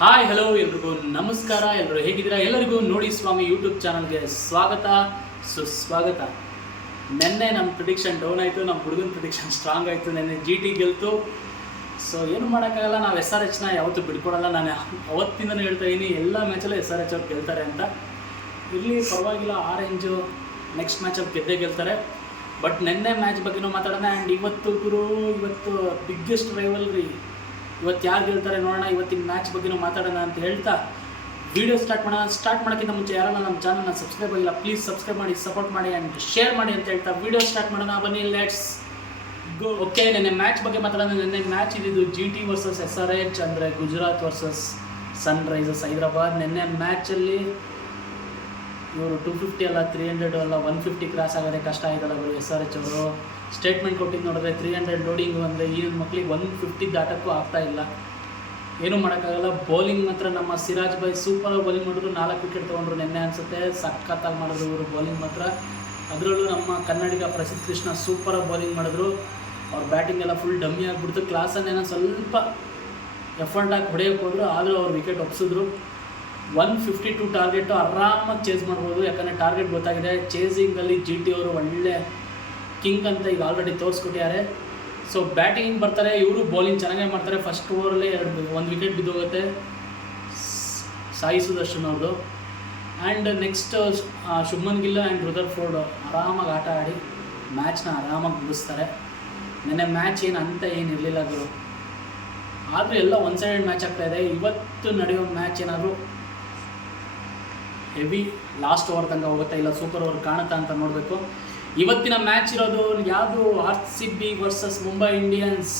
Hi hello ಎಲ್ರಿಗೂ. ನಮಸ್ಕಾರ ಎಲ್ಲರೂ ಹೇಗಿದ್ದೀರಾ? ಎಲ್ಲರಿಗೂ ನೋಡಿ ಸ್ವಾಮಿ ಯೂಟ್ಯೂಬ್ ಚಾನಲ್ಗೆ ಸ್ವಾಗತ. ಸುಸ್ವಾಗತ ನಿನ್ನೆ ನಮ್ಮ ಪ್ರಿಡಿಕ್ಷನ್ ಡೌನ್ ಆಯಿತು ನಮ್ಮ ಹುಡುಗನ ಪ್ರಿಡಿಕ್ಷನ್ ಸ್ಟ್ರಾಂಗ್ ಆಯಿತು, ನಿನ್ನೆ ಜಿ ಟಿ ಗೆಲ್ತು. ಸೊ ಏನು ಮಾಡೋಕ್ಕಾಗಲ್ಲ, ನಾವು ಎಸ್ ಆರ್ ಎಚ್ನ ಯಾವತ್ತೂ ಬಿಟ್ಕೊಡಲ್ಲ ನಾನು ಅವತ್ತಿಂದನೂ ಹೇಳ್ತಾ ಇದ್ದೀನಿ ಎಲ್ಲ ಮ್ಯಾಚಲ್ಲೂ ಎಸ್ ಆರ್ ಎಚ್ ಅವ್ರು ಗೆಲ್ತಾರೆ ಅಂತ. ಇಲ್ಲಿ ಪರವಾಗಿಲ್ಲ ಆರೆಂಜು ನೆಕ್ಸ್ಟ್ ಮ್ಯಾಚ್ ಅವ್ರು ಗೆದ್ದೇ ಗೆಲ್ತಾರೆ. ಬಟ್ ನಿನ್ನೆ ಮ್ಯಾಚ್ ಬಗ್ಗೆನೂ ಮಾತಾಡೋಣ. ಆ್ಯಂಡ್ ಇವತ್ತು ಗುರು, ಇವತ್ತು ಬಿಗ್ಗೆಸ್ಟ್ ರೈವಲ್ರಿ ಇವತ್ತು ಯಾರು ಗೆಲ್ತಾರೆ ನೋಡೋಣ, ಇವತ್ತಿನ ಮ್ಯಾಚ್ ಬಗ್ಗೆನೂ ಮಾತಾಡೋಣ ಅಂತ ಹೇಳ್ತಾ ವಿಡಿಯೋ ಸ್ಟಾರ್ಟ್ ಮಾಡೋಣ. ಸ್ಟಾರ್ಟ್ ಮಾಡೋಕ್ಕಿಂತ ಮುಂಚೆ ಯಾರನ್ನ ನಮ್ಮ ಚಾನಲ್ನ ಸಬ್ಸ್ಕ್ರೈಬ್ ಆಗಿಲ್ಲ ಪ್ಲೀಸ್ ಸಬ್ಸ್ಕ್ರೈಬ್ ಮಾಡಿ ಸಪೋರ್ಟ್ ಮಾಡಿ ಆ್ಯಂಡ್ ಶೇರ್ ಮಾಡಿ ಅಂತ ಹೇಳ್ತಾ ವಿಡಿಯೋ ಸ್ಟಾರ್ಟ್ ಮಾಡೋಣ. ಬನ್ನಿ ಲೆಟ್ಸ್ ಗೋ ಓಕೆ ನೆನ್ನೆ ಮ್ಯಾಚ್ ಬಗ್ಗೆ ಮಾತಾಡೋಣ. ನೆನ್ನೆ ಮ್ಯಾಚ್ ಇದ್ದಿದ್ದು G T versus S R H ಅಂದರೆ Gujarat versus Sunrisers Hyderabad. ನೆನ್ನೆ ಮ್ಯಾಚಲ್ಲಿ ಇವರು ಟು ಫಿಫ್ಟಿ ಅಲ್ಲ ತ್ರೀ ಹಂಡ್ರೆಡ್ ಅಲ್ಲ ಒನ್ ಫಿಫ್ಟಿ ಕ್ರಾಸ್ ಆಗೋದೇ ಕಷ್ಟ ಆಯ್ತಲ್ಲ ಅವರು ಎಸ್ ಆರ್ ಎಚ್ ಅವರು. ಸ್ಟೇಟ್ಮೆಂಟ್ ಕೊಟ್ಟಿದ್ದು ನೋಡಿದ್ರೆ ತ್ರೀ ಹಂಡ್ರೆಡ್ ಲೋಡಿಂಗ್ ಅಂದರೆ ಈ ಮಕ್ಕಳಿಗೆ ಒನ್ ಫಿಫ್ಟಿ ದಾಟಕ್ಕೂ ಆಗ್ತಾ ಇಲ್ಲ. ಏನೂ ಮಾಡೋಕ್ಕಾಗಲ್ಲ. ಬೌಲಿಂಗ್ ಮಾತ್ರ ನಮ್ಮ ಸಿರಾಜ್ ಬಾಯ್ ಸೂಪರ್ ಬೌಲಿಂಗ್ ಮಾಡಿದ್ರು. ನಾಲ್ಕು ವಿಕೆಟ್ ತೊಗೊಂಡ್ರು ನಿನ್ನೆ ಅನಿಸುತ್ತೆ. ಸಖತ್ತಾಗಿ ಮಾಡಿದ್ರು ಇವರು ಬೌಲಿಂಗ್ ಮಾತ್ರ. ಅದರಲ್ಲೂ ನಮ್ಮ ಕನ್ನಡಿಗ ಪ್ರಸಿದ್ಧ ಕೃಷ್ಣ ಸೂಪರ್ ಬೌಲಿಂಗ್ ಮಾಡಿದ್ರು. ಅವ್ರ ಬ್ಯಾಟಿಂಗ್ ಎಲ್ಲ ಫುಲ್ ಡಮ್ಮಿ ಆಗಿಬಿಡ್ತು. ಕ್ಲಾಸನ್ನೇನೋ ಸ್ವಲ್ಪ ಎಫರ್ಟ್ ಹಾಕಿ ಹೊಡೆಯೋಕೆ ಹೋದ್ರು. ಆದರೂ ಅವ್ರು ವಿಕೆಟ್ ಒಪ್ಸಿದ್ರು. ಒನ್ ಫಿಫ್ಟಿ ಟು ಟಾರ್ಗೆಟು ಆರಾಮಾಗಿ ಚೇಸ್ ಮಾಡ್ಬೋದು. ಯಾಕಂದರೆ ಟಾರ್ಗೆಟ್ ಗೊತ್ತಾಗಿದೆ. ಚೇಸಿಂಗಲ್ಲಿ ಜಿ ಟಿ ಅವರು ಒಳ್ಳೆ ಕಿಂಗ್ ಅಂತ ಈಗ ಆಲ್ರೆಡಿ ತೋರಿಸ್ಕೊಟ್ಟಿದ್ದಾರೆ. ಸೊ ಬ್ಯಾಟಿಂಗ್ ಬರ್ತಾರೆ, ಇವರು ಬೌಲಿಂಗ್ ಚೆನ್ನಾಗೇ ಮಾಡ್ತಾರೆ. ಫಸ್ಟ್ ಓವರಲ್ಲೇ ಎರಡು, ಒಂದು ವಿಕೆಟ್ ಬಿದ್ದೋಗುತ್ತೆ. ಸಾಯಿ ಸುದರ್ಶನ್ ಅವ್ರದ್ದು and next Shubman Gill and Rutherford ಆರಾಮಾಗಿ ಆಟ ಆಡಿ ಮ್ಯಾಚ್ನ ಆರಾಮಾಗಿ ಮುಗಿಸ್ತಾರೆ. ನೆನ್ನೆ ಮ್ಯಾಚ್ ಏನು ಅಂತ ಏನು ಇರಲಿಲ್ಲ ಗುರು. ಆದರೂ ಎಲ್ಲ ಒನ್ ಸೈಡೆಡ್ ಮ್ಯಾಚ್ ಆಗ್ತಾ ಇದೆ. ಇವತ್ತು ನಡೆಯೋ ಮ್ಯಾಚ್ ಏನಾದರೂ ಹೆವಿ ಲಾಸ್ಟ್ ಓವರ್ ತನಕ ಹೋಗುತ್ತಾ ಇಲ್ಲ? ಸೂಪರ್ ಓವರ್ ಕಾಣುತ್ತಾ ಅಂತ ನೋಡಬೇಕು. ಇವತ್ತಿನ ಮ್ಯಾಚ್ ಇರೋದು ಯಾವುದು? R C B versus Mumbai Indians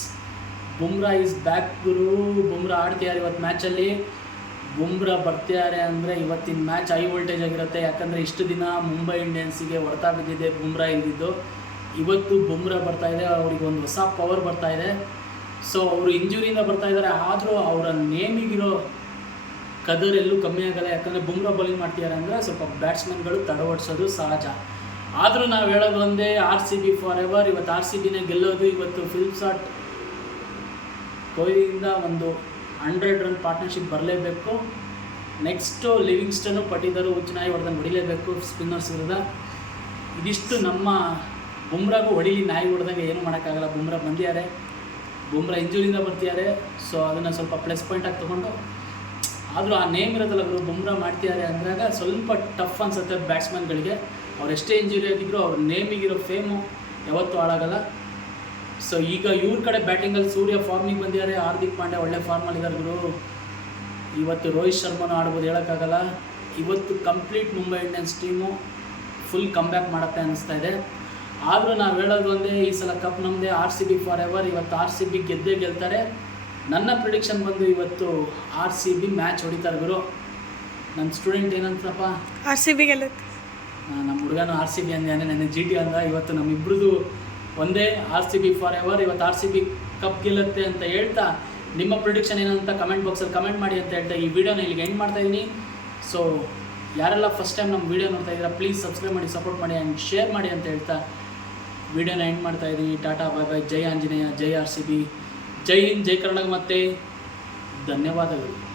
Bumrah is back ಗುರು. ಬುಮ್ರಾ ಆಡ್ತಿದ್ದಾರೆ ಇವತ್ತು ಮ್ಯಾಚಲ್ಲಿ ಬುಮ್ರಾ ಬರ್ತಿದ್ದಾರೆ ಅಂದರೆ ಇವತ್ತಿನ ಮ್ಯಾಚ್ ಹೈ ವೋಲ್ಟೇಜ್ ಆಗಿರುತ್ತೆ. ಯಾಕಂದರೆ ಇಷ್ಟು ದಿನ ಮುಂಬೈ ಇಂಡಿಯನ್ಸಿಗೆ ಹೊಡೆತ ಬಿದ್ದಿದೆ ಬುಮ್ರಾ ಇಲ್ಲಿದ್ದು ಇವತ್ತು ಬುಮ್ರಾ ಬರ್ತಾ ಇದೆ. ಅವ್ರಿಗೆ ಒಂದು ಹೊಸ ಪವರ್ ಬರ್ತಾ ಇದೆ. ಸೊ ಅವರು ಇಂಜುರಿಯಿಂದ ಬರ್ತಾ ಇದ್ದಾರೆ ಆದರೂ ಅವರ ನೇಮಿಗಿರೋ ಕದರ್ ಎಲ್ಲೂ ಕಮ್ಮಿ ಆಗಲ್ಲ. ಯಾಕಂದರೆ ಬುಮ್ರಾ ಬೌಲಿಂಗ್ ಮಾಡ್ತಿದ್ದಾರೆ ಅಂದರೆ ಸ್ವಲ್ಪ ಬ್ಯಾಟ್ಸ್ಮನ್ಗಳು ತಡವಡಿಸೋದು ಸಹಜ. ಆದರೂ ನಾವು ಹೇಳೋದು ಒಂದೇ R C B for ever ಇವತ್ತು ಆರ್ ಸಿ ಬಿನೇ ಗೆಲ್ಲೋದು, ಇವತ್ತು ಫಿಲ್ಮ್ ಕೊಹ್ಲಿಯಿಂದ ಒಂದು ಹಂಡ್ರೆಡ್ ರನ್ ಪಾರ್ಟ್ನರ್ಶಿಪ್ ಬರಲೇಬೇಕು. ನೆಕ್ಸ್ಟು ಲಿವಿಂಗ್ಸ್ಟನ್ನು ಪಟ್ಟಿದರು ಉಚ್ಚನಾಯಿ ಹೊಡೆದಂಗೆ ಹೊಡಿಲೇಬೇಕು ಸ್ಪಿನ್ನರ್ಸ್ ವಿರುದ್ಧ. ಇದಿಷ್ಟು ನಮ್ಮ ಬುಮ್ರಾಗೂ ಹೊಡಿಲಿ ನಾಯಿ ಹೊಡೆದಂಗೆ ಏನು ಮಾಡೋಕ್ಕಾಗಲ್ಲ. ಬುಮ್ರಾ ಬಂದಿದ್ದಾರೆ. ಬುಮ್ರಾ ಇಂಜುರಿಯಿಂದ ಬರ್ತಿದ್ದಾರೆ. ಸೊ ಅದನ್ನು ಸ್ವಲ್ಪ ಪ್ಲಸ್ ಪಾಯಿಂಟಾಗಿ ತೊಗೊಂಡು ಆದರೂ ಆ ನೇಮ್ ಇರೋದಲ್ಲ ಅವರು ಬುಮ್ರಾ ಮಾಡ್ತಿದ್ದಾರೆ ಅಂದಾಗ ಸ್ವಲ್ಪ ಟಫ್ ಅನ್ಸುತ್ತೆ ಬ್ಯಾಟ್ಸ್ಮನ್ಗಳಿಗೆ ಅವ್ರು ಎಷ್ಟೇ ಇಂಜುರಿ ಆಗಿದ್ರು ಅವ್ರ ನೇಮಿಗಿರೋ ಫೇಮು ಯಾವತ್ತೂ ಹಾಳಾಗಲ್ಲ. ಸೊ ಈಗ ಇವ್ರ ಕಡೆ ಬ್ಯಾಟಿಂಗಲ್ಲಿ ಸೂರ್ಯ ಫಾರ್ಮಿಗೆ ಬಂದಿದ್ದಾರೆ ಹಾರ್ದಿಕ್ ಪಾಂಡೆ ಒಳ್ಳೆ ಫಾರ್ಮಲ್ಲಿದ್ದಾರೆ ಗುರು. ಇವತ್ತು ರೋಹಿತ್ ಶರ್ಮನೂ ಆಡ್ಬೋದು ಹೇಳೋಕ್ಕಾಗಲ್ಲ. ಇವತ್ತು complete Mumbai Indians team full comeback ಮಾಡುತ್ತೆ ಅನ್ನಿಸ್ತಾ ಇದೆ. ಆದರೂ ನಾವು ಹೇಳೋದು ಒಂದೇ, ಈ ಸಲ ಕಪ್ ನಮ್ಮದೇ R C B for ever ಇವತ್ತು ಆರ್ ಸಿ ಬಿ ಗೆದ್ದೇ ಗೆಲ್ತಾರೆ. ನನ್ನ ಪ್ರಿಡಿಕ್ಷನ್ ಬಂದು ಇವತ್ತು ಆರ್ ಸಿ ಬಿ ಮ್ಯಾಚ್ ಹೊಡಿತಾರೆ ಗುರು ನನ್ನ ಸ್ಟೂಡೆಂಟ್ ಏನಂತಪ್ಪ? ಆರ್ ಸಿ ಬಿ ಗೆಲ್ಲುತ್ತೆ ನಮ್ಮ ಹುಡುಗನು ಆರ್ ಸಿ ಬಿ ಅಂದಾನೆ ನನ್ನ ಜಿ ಟಿ ಅಂದ. ಇವತ್ತು ನಮ್ಮಿಬ್ರದ್ದು ಒಂದೇ R C B for ever ಇವತ್ತು ಆರ್ ಸಿ ಬಿ ಕಪ್ ಗೆಲ್ಲುತ್ತೆ ಅಂತ ಹೇಳ್ತಾ ನಿಮ್ಮ ಪ್ರಿಡಿಕ್ಷನ್ ಏನಂತ ಕಮೆಂಟ್ ಬಾಕ್ಸಲ್ಲಿ ಕಮೆಂಟ್ ಮಾಡಿ ಅಂತ ಹೇಳ್ತಾ ಈ ವಿಡಿಯೋನ ಇಲ್ಲಿಗೆ ಎಂಡ್ ಮಾಡ್ತಾ ಇದ್ದೀನಿ ಸೊ ಯಾರೆಲ್ಲ ಫಸ್ಟ್ ಟೈಮ್ ನಮ್ಮ ವಿಡಿಯೋ ನೋಡ್ತಾ ಇದ್ದೀರಾ ಪ್ಲೀಸ್ ಸಬ್ಸ್ಕ್ರೈಬ್ ಮಾಡಿ ಸಪೋರ್ಟ್ ಮಾಡಿ ಆ್ಯಂಡ್ ಶೇರ್ ಮಾಡಿ ಅಂತ ಹೇಳ್ತಾ ವಿಡಿಯೋನ ಎಂಡ್ ಮಾಡ್ತಾ ಇದ್ದೀನಿ ಟಾಟಾ ಬಾಯ್ ಬಾಯ್ ಜೈ ಆಂಜನೇಯ ಜೈ ಆರ್ ಸಿ ಬಿ ಜೈ ಹಿಂದ್ ಜೈ ಕರ್ನಾಟಕ ಮತ್ತೆ ಧನ್ಯವಾದಗಳು.